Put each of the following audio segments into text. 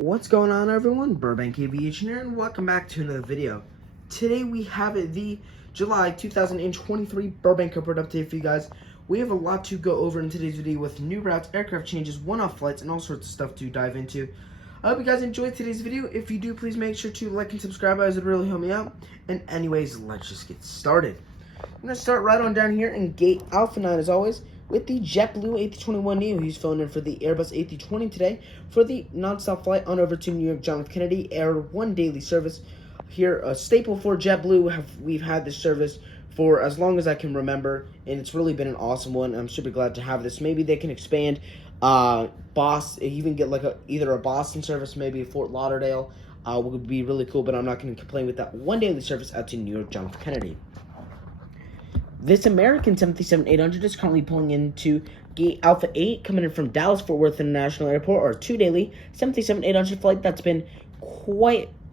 What's going on, everyone? Burbank Aviation here, and welcome back to another video. Today we have the July 2023 Burbank Airport update for you guys. We have a lot to go over in today's video with new routes, aircraft changes, one-off flights, and all sorts of stuff to dive into. I hope you guys enjoyed today's video. If you do, please make sure to like and subscribe, as it would really help me out. And anyways, let's just get started. I'm going to start right on down here in gate Alpha 9 as always, with the JetBlue A321neo. He's flown in for the Airbus A320 today for the non-stop flight on over to New York John F. Kennedy Air 1 daily service. Here, a staple for JetBlue. We've had this service for as long as I can remember, and it's really been an awesome one. I'm super glad to have this. Maybe they can expand even get like either a Boston service, maybe a Fort Lauderdale, would be really cool, but I'm not going to complain with that one daily service out to New York John F. Kennedy. This American 737-800 is currently pulling into gate Alpha 8, coming in from Dallas-Fort Worth International Airport, or two daily 737-800 flight that's been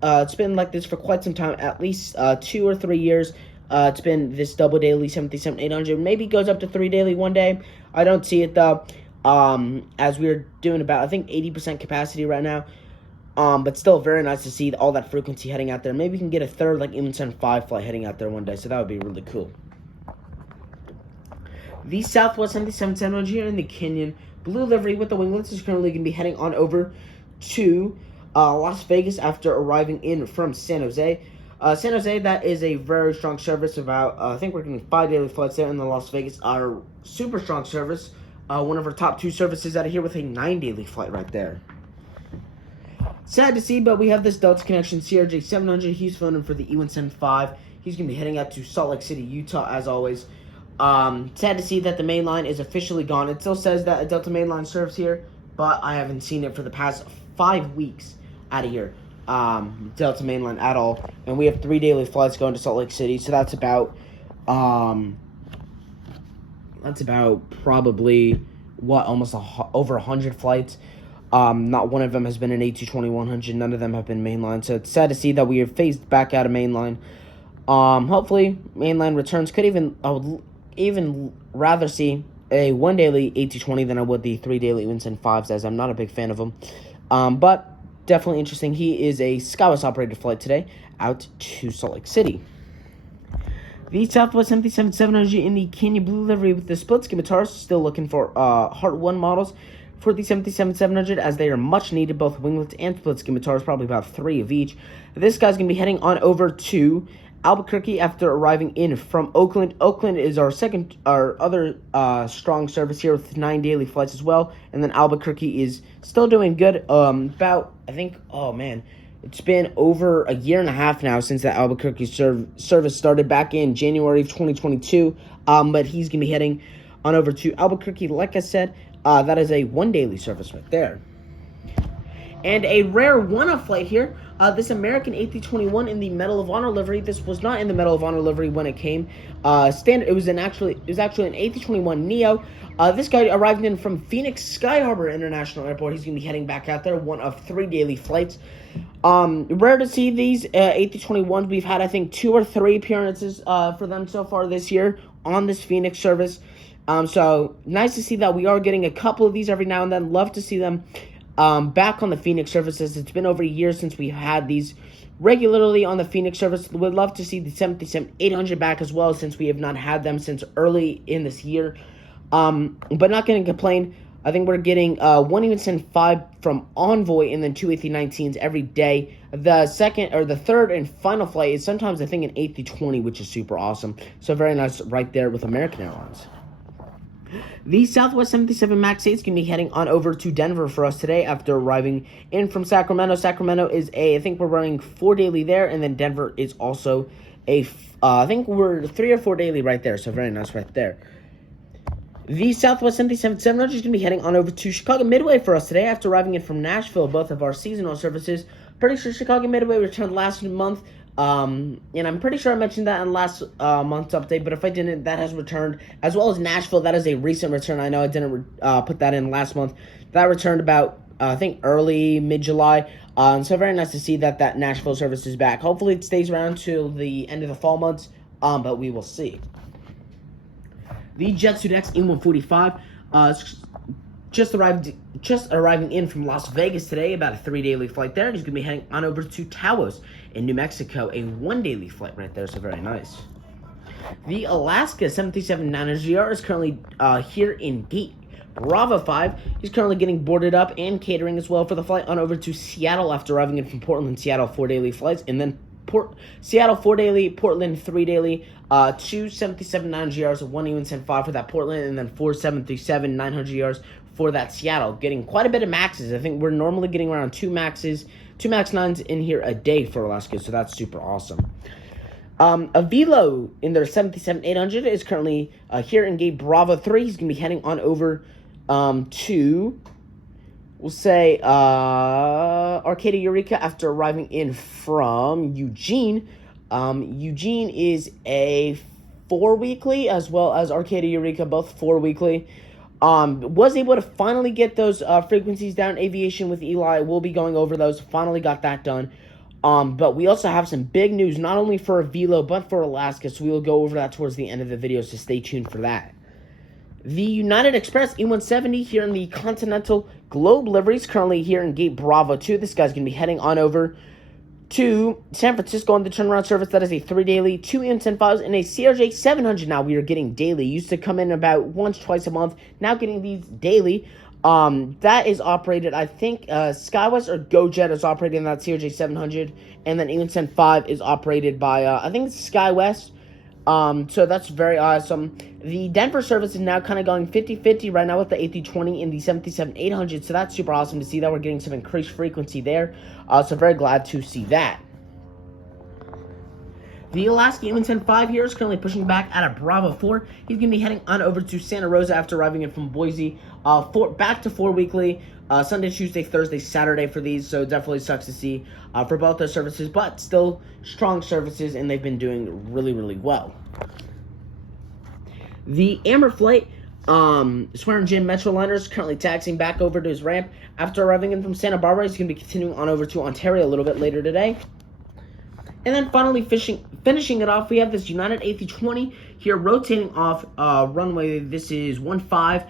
it's been like this for quite some time, at least 2 or 3 years. It's been this double daily 737-800, maybe goes up to 3 daily one day. I don't see it though, as we're doing about, I think, 80% capacity right now. But still very nice to see all that frequency heading out there. Maybe we can get a third, like even 5 flight heading out there one day, so that would be really cool. The Southwest 737-700 here in the Canyon Blue livery with the winglets is currently going to be heading on over to Las Vegas after arriving in from San Jose. San Jose, that is a very strong service. About I think we're getting 5 daily flights there, and the Las Vegas are super strong service. One of our top 2 services out of here with a 9 daily flight right there. Sad to see, but we have this Delta Connection CRJ 700. He's flown in for the E175. He's going to be heading out to Salt Lake City, Utah, as always. Sad to see that the main line is officially gone. It still says that a Delta mainline serves here, but I haven't seen it for the past 5 weeks out of here. Delta mainline at all. And we have 3 daily flights going to Salt Lake City, so that's about probably almost over 100 flights. Not one of them has been an A220-100. None of them have been mainline, so it's sad to see that we have phased back out of mainline. Hopefully mainline returns. I would even rather see a 1 daily A220 than I would the 3 daily E175s, as I'm not a big fan of them. But definitely interesting. He is a SkyWest operated flight today out to Salt Lake City. The Southwest 737-700 in the Canyon Blue livery with the split scimitars, still looking for Heart 1 models for the 737-700, as they are much needed, both winglets and split scimitars, probably about 3 of each. This guy's going to be heading on over to Albuquerque after arriving in from Oakland. Oakland is our other strong service here with 9 daily flights as well. And then Albuquerque is still doing good. It's been over a year and a half now since that Albuquerque service started back in January of 2022. But he's going to be heading on over to Albuquerque. Like I said, that is a 1 daily service right there. And a rare one-off flight here, this American A321 in the Medal of Honor livery. This was not in the Medal of Honor livery when it came. It was actually an A321neo. This guy arrived in from Phoenix Sky Harbor International Airport. He's going to be heading back out there, one of 3 daily flights. Rare to see these A321s. We've had, I think, 2 or 3 appearances for them so far this year on this Phoenix service. So nice to see that we are getting a couple of these every now and then. Love to see them back on the Phoenix services. It's been over a year since we had these regularly on the Phoenix service. Would love to see the 737-800 back as well, since we have not had them since early in this year. But not going to complain. I think we're getting 1 E175 from Envoy and then 2 A319s every day. The third and final flight is sometimes, I think, an A320, which is super awesome. So very nice right there with American Airlines. The Southwest 737 MAX 8 is going to be heading on over to Denver for us today after arriving in from Sacramento. Sacramento is I think we're running 4 daily there, and then Denver is also I think we're 3 or 4 daily right there, so very nice right there. The Southwest 737-700 is going to be heading on over to Chicago Midway for us today after arriving in from Nashville, both of our seasonal services. Pretty sure Chicago Midway returned last month. And I'm pretty sure I mentioned that in last month's update, but if I didn't, that has returned, as well as Nashville. That is a recent return. I know I didn't put that in last month. That returned about, I think, early, mid-July. So very nice to see that Nashville service is back. Hopefully it stays around till the end of the fall months, but we will see. The JetSuit X E145 just arriving in from Las Vegas today, about a 3 daily flight there, and he's going to be heading on over to Taos in New Mexico, a 1 daily flight right there, so very nice. The Alaska 737-900GR is currently here in Gate Bravo 5. He's currently getting boarded up and catering as well for the flight on over to Seattle after arriving in from Portland. Seattle 4 daily flights, and then Seattle 4 daily, Portland 3 daily, 2 737-900GRs, 1 E175 for that Portland, and then 4 737-900GRs for that Seattle. Getting quite a bit of maxes. I think we're normally getting around 2 max 9s in here a day for Alaska, so that's super awesome. Avelo in their 737-800 is currently here in Gate Bravo 3. He's going to be heading on over to, we'll say, Arcadia Eureka after arriving in from Eugene. Eugene is a 4-weekly, as well as Arcadia Eureka, both 4-weekly. Was able to finally get those frequencies down. Aviation with Eli, we'll be going over those. Finally got that done. But we also have some big news, not only for Avelo, but for Alaska, so we will go over that towards the end of the video, so stay tuned for that. The United Express E170 here in the Continental Globe liveries, currently here in Gate Bravo 2. This guy's going to be heading on over to San Francisco on the turnaround service. That is a 3 daily, 2 E175s, and a CRJ 700 now we are getting daily. Used to come in about once, twice a month. Now getting these daily. That is operated, I think, SkyWest or GoJet is operating that CRJ 700, and then E175 is operated by, I think it's SkyWest. So that's very awesome. The Denver service is now kind of going 50-50 right now with the A320 and the 737-800, so that's super awesome to see that we're getting some increased frequency there. So very glad to see that. The Alaska E175 here is currently pushing back out of Bravo 4. He's going to be heading on over to Santa Rosa after arriving in from Boise. Back to 4 weekly, Sunday, Tuesday, Thursday, Saturday for these. So definitely sucks to see for both those services, but still strong services, and they've been doing really, really well. The Amber flight, Swearingen Jim Metroliner is currently taxiing back over to his ramp after arriving in from Santa Barbara. He's going to be continuing on over to Ontario a little bit later today. And then finally, finishing it off, we have this United A320 here rotating off runway. This is 15.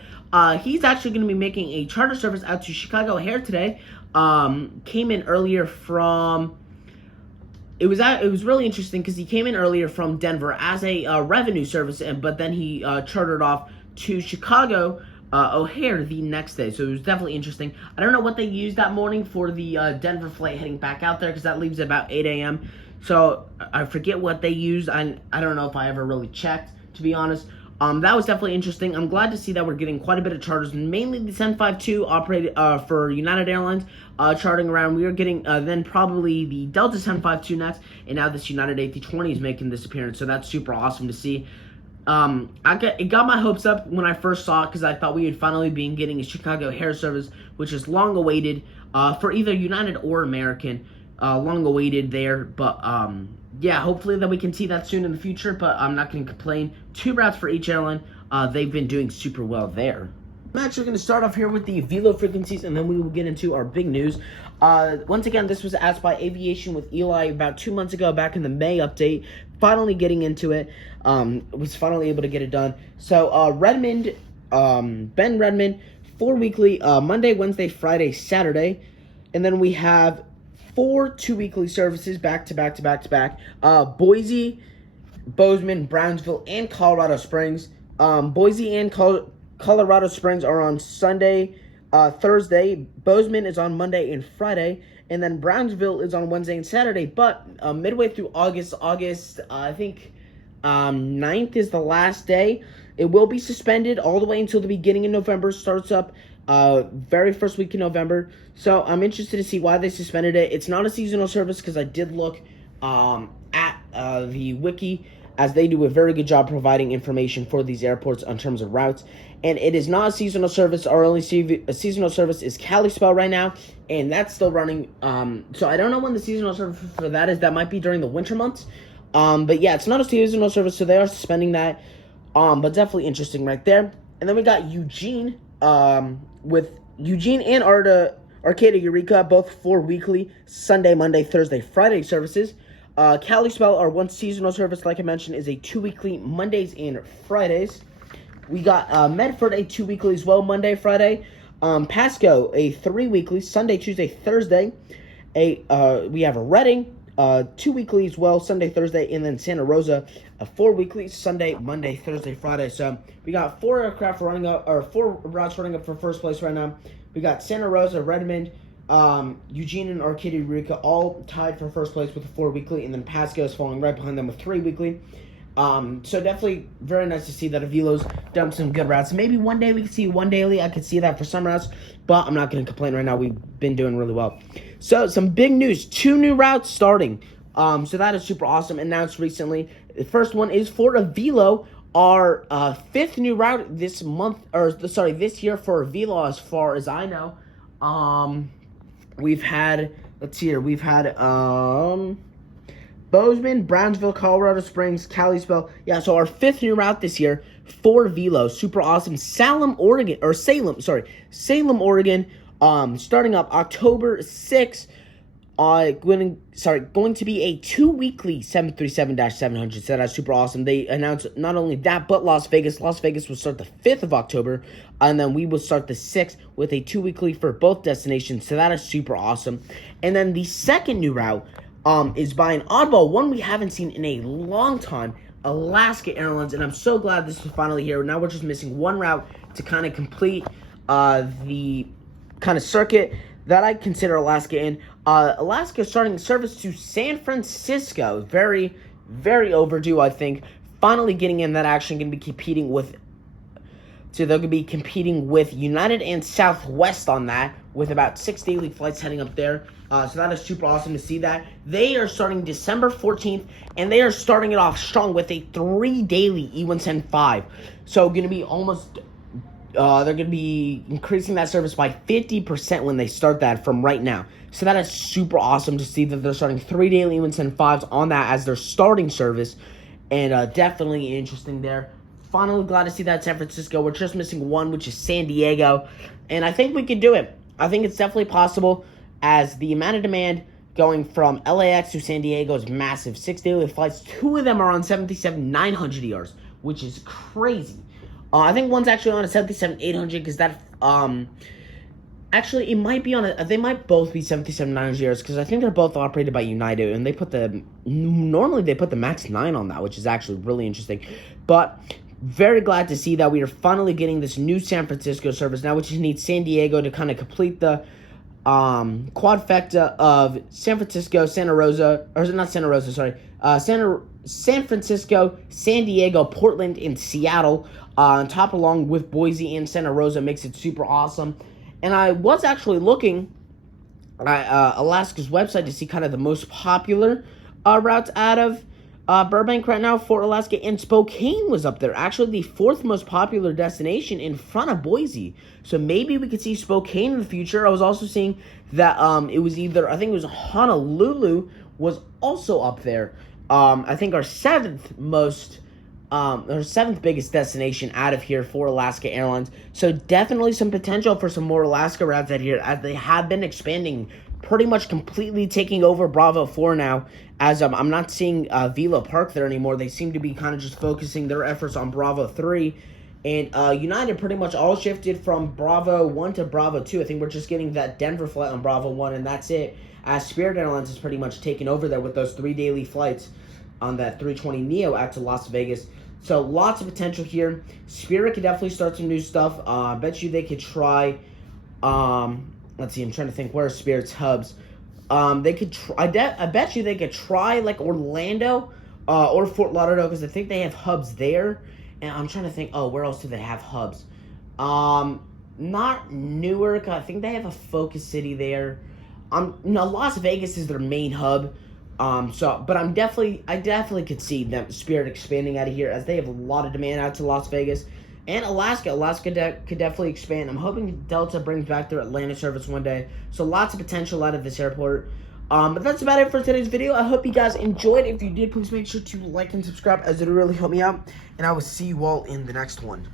He's actually going to be making a charter service out to Chicago O'Hare today. Came in earlier from. It was really interesting because he came in earlier from Denver as a revenue service, but then he chartered off to Chicago O'Hare the next day. So it was definitely interesting. I don't know what they used that morning for the Denver flight heading back out there because that leaves at about 8 a.m. So I forget what they used. I don't know if I ever really checked, to be honest. That was definitely interesting. I'm glad to see that we're getting quite a bit of charters, mainly the 752 operated for United Airlines charting around. We are getting then probably the Delta 752 next, and now this United A320 is making this appearance. So that's super awesome to see. It got my hopes up when I first saw it because I thought we would finally be getting a Chicago O'Hare service, which is long awaited for either United or American. Long awaited there, but yeah, hopefully that we can see that soon in the future, but I'm not going to complain. 2 routes for each airline. They've been doing super well there. I'm actually going to start off here with the Avelo frequencies, and then we will get into our big news. Once again, this was asked by Aviation with Eli about 2 months ago, back in the May update. Finally getting into it. Was finally able to get it done. So, Redmond, Ben Redmond, 4 weekly, Monday, Wednesday, Friday, Saturday. And then we have 4 2-weekly services back to back. Boise, Bozeman, Brownsville, and Colorado Springs. Boise and Colorado Springs are on Sunday, Thursday. Bozeman is on Monday and Friday. And then Brownsville is on Wednesday and Saturday. But midway through August, I think 9th is the last day. It will be suspended all the way until the beginning of November. Starts up very first week in November. So I'm interested to see why they suspended it. It's not a seasonal service because I did look at the wiki, as they do a very good job providing information for these airports in terms of routes. And it is not a seasonal service. Our only seasonal service is Kalispell right now, and that's still running. So I don't know when the seasonal service for that is. That might be during the winter months. But yeah, it's not a seasonal service, so they are suspending that. But definitely interesting right there. And then we got Eugene, with Eugene and Arcadia Eureka, both 4 weekly, Sunday, Monday, Thursday, Friday services. Kalispell, our one seasonal service, like I mentioned, is a 2 weekly, Mondays and Fridays. We got Medford, a 2 weekly as well, Monday, Friday. Pasco, a 3 weekly, Sunday, Tuesday, Thursday. We have a Reading, 2 weekly as well, Sunday, Thursday, and then Santa Rosa, a 4 weekly, Sunday, Monday, Thursday, Friday. So we got 4 aircraft running up, or 4 routes running up for first place right now. We got Santa Rosa, Redmond, Eugene, and Arcadia Eureka all tied for first place with a 4 weekly, and then Pasco is falling right behind them with 3 weekly. So definitely very nice to see that Avelo's done some good routes. Maybe one day we can see one daily. I could see that for some routes, but I'm not going to complain right now. We've been doing really well. So some big news: 2 new routes starting. So that is super awesome. Announced recently. The first one is for Avelo, our 5th new route this month, this year for Avelo, as far as I know. We've had, let's see here, we've had Bozeman, Brownsville, Colorado Springs, Kalispell. Yeah, so our 5th new route this year for Avelo. Super awesome. Salem, Oregon, starting up October 6th. Going to be a 2 weekly 737-700. So that's super awesome. They announced not only that, but Las Vegas. Las Vegas will start the 5th of October, and then we will start the 6th with a 2 weekly for both destinations. So that is super awesome. And then the second new route is by an oddball, one we haven't seen in a long time, Alaska Airlines, and I'm so glad this is finally here. Now we're just missing one route to kind of complete the kind of circuit that I consider Alaska in. Alaska is starting service to San Francisco. Very, very overdue, I think. Finally getting in that action, going to be competing with... So they're going to be competing with United and Southwest on that, with about 6 daily flights heading up there. So that is super awesome to see that. They are starting December 14th, and they are starting it off strong with a 3 daily E175. So going to be almost... they're going to be increasing that service by 50% when they start that from right now. So that is super awesome to see that they're starting 3 daily E175s on that as their starting service. And definitely interesting there. Finally glad to see that San Francisco. We're just missing one, which is San Diego. And I think we can do it. I think it's definitely possible, as the amount of demand going from LAX to San Diego is massive. 6 daily flights. 2 of them are on 737-900ERs, which is crazy. I think one's actually on a 737-800 because that, actually, it might be on a, they might both be 737-900ERs because I think they're both operated by United, and normally they put the MAX 9 on that, which is actually really interesting. But very glad to see that we are finally getting this new San Francisco service now, which just needs San Diego to kind of complete the quadfecta of San Francisco, Santa Rosa, or not Santa Rosa, sorry, San Francisco, San Diego, Portland, and Seattle. On top, along with Boise and Santa Rosa, makes it super awesome. And I was actually looking at Alaska's website to see kind of the most popular routes out of Burbank right now for Alaska, and Spokane was up there. Actually, the 4th most popular destination in front of Boise. So maybe we could see Spokane in the future. I was also seeing that it was either, I think it was Honolulu was also up there. I think our 7th biggest destination out of here for Alaska Airlines. So definitely some potential for some more Alaska routes out here, as they have been expanding, pretty much completely taking over Bravo 4 now, as I'm not seeing Avelo Park there anymore. They seem to be kind of just focusing their efforts on Bravo 3. And United pretty much all shifted from Bravo 1 to Bravo 2. I think we're just getting that Denver flight on Bravo 1, and that's it. As Spirit Airlines is pretty much taken over there with those 3 daily flights on that 320neo out to Las Vegas. So lots of potential here. Spirit could definitely start some new stuff. I bet you they could try... let's see, I'm trying to think, where are Spirit's hubs? They could I bet you they could try like Orlando or Fort Lauderdale, because I think they have hubs there. And I'm trying to think, where else do they have hubs? Not Newark. I think they have a Focus City there. No, Las Vegas is their main hub. But I definitely could see them Spirit expanding out of here, as they have a lot of demand out to Las Vegas. And Alaska could definitely expand. I'm hoping Delta brings back their Atlanta service one day. So lots of potential out of this airport. But that's about it for today's video. I hope you guys enjoyed. If you did, please make sure to like and subscribe, as it really helped me out. And I will see you all in the next one.